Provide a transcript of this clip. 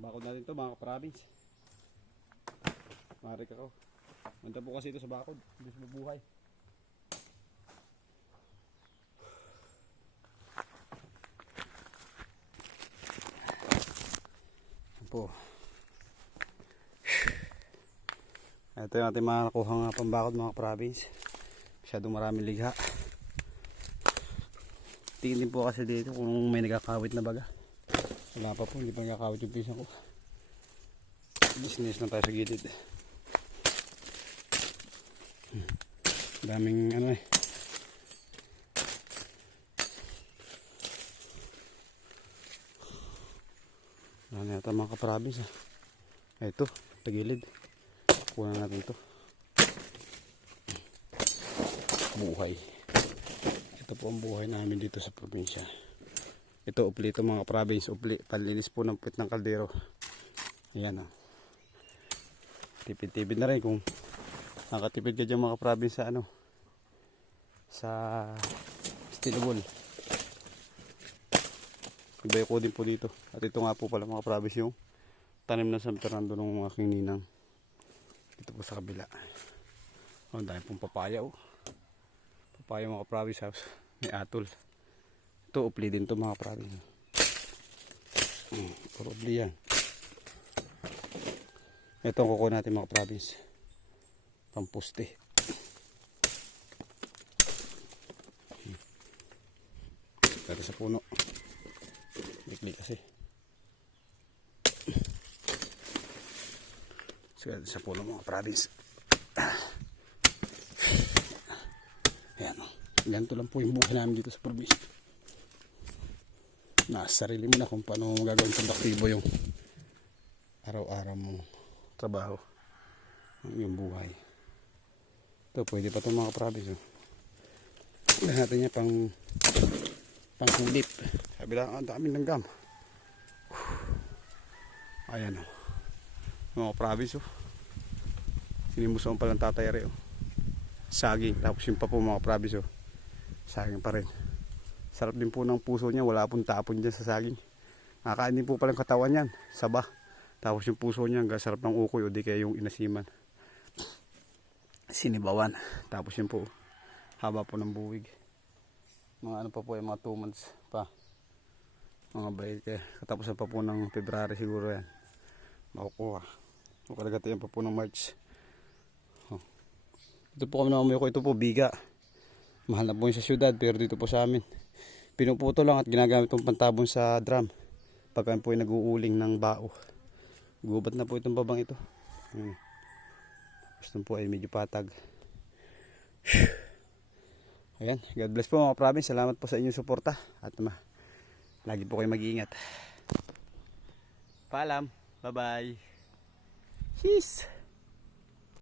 Bakod natin ito mga ka-province. Marik ako. Manta po kasi ito sa bakod. Hindi sa mabuhay. Po. Ito yung ating mga nakuhang pambakod mga province. Masyadong maraming ligha. Tingin din po kasi dito kung may nagkakawit na baga. Wala pa po, hindi pa nagkakawit yung pisa ko. Business na tayo sa gilid. Daming ano eh. Ano yata mga ka-province ah. Ito, tagilid. Kunan natin ito. Buhay. Ito po ang buhay namin dito sa probinsya. Ito upli ito mga province. Upli. Panlinis po ng puwit ng kaldero. Ayan o. Tipid-tipid na rin kung nakatipid ka dyan mga province sa ano. Sa steel wool. Ibay ko din po dito. At ito nga po pala mga province yung tanim na San Fernando ng aking ninang. Dito po sa kabila. Oh, dahil pong papaya oh. Papaya mga province house. May atol. Ito upli din to mga province. Puro upli yan. Ito ang kukuha natin mga province. Pampuste. Dito sa puno. Bigli kasi. Sa puno mga province. Ayan o. Ganito lang po yung buhay namin dito sa province. Nasa sarili mo na kung paano magagawin produktibo yung araw-araw mong trabaho. Yung buhay. Ito pwede pa itong mga province. Tignan natin niya pang kulip. Sabi lang, ang daming langgam. Ayan o. Mga province o. Sinimuson pa lang tatay o. Saging. Tapos yung pa po mga province o. Saging pa rin. Sarap din po ng puso niya. Wala pong tapon dyan sa saging. Nakakain din po palang katawan yan. Saba. Tapos yung puso niya. Ang sarap ng ukoy o di kaya yung inasiman. Sinibawan. Tapos yun po. Haba po ng buwig. Mga ano pa po yung mga 2 months pa. Mga bayit kaya. Katapusan pa po ng February siguro yan. Makukuha. Makalagati yan pa po ng March. Dito po kami nakamuyo ko. Ito po biga. Mahal na po yung sa syudad. Pero dito po sa amin. Pinuputo lang at ginagamit pong pantabon sa drum. Pag kami po yung nag-uuling ng bao. Gubat na po itong babang ito. Gusto po ay medyo patag. Ayan, God bless po mga province. Salamat po sa inyong suporta. At lagi po kayo mag-iingat. Paalam. Bye-bye. Cheers!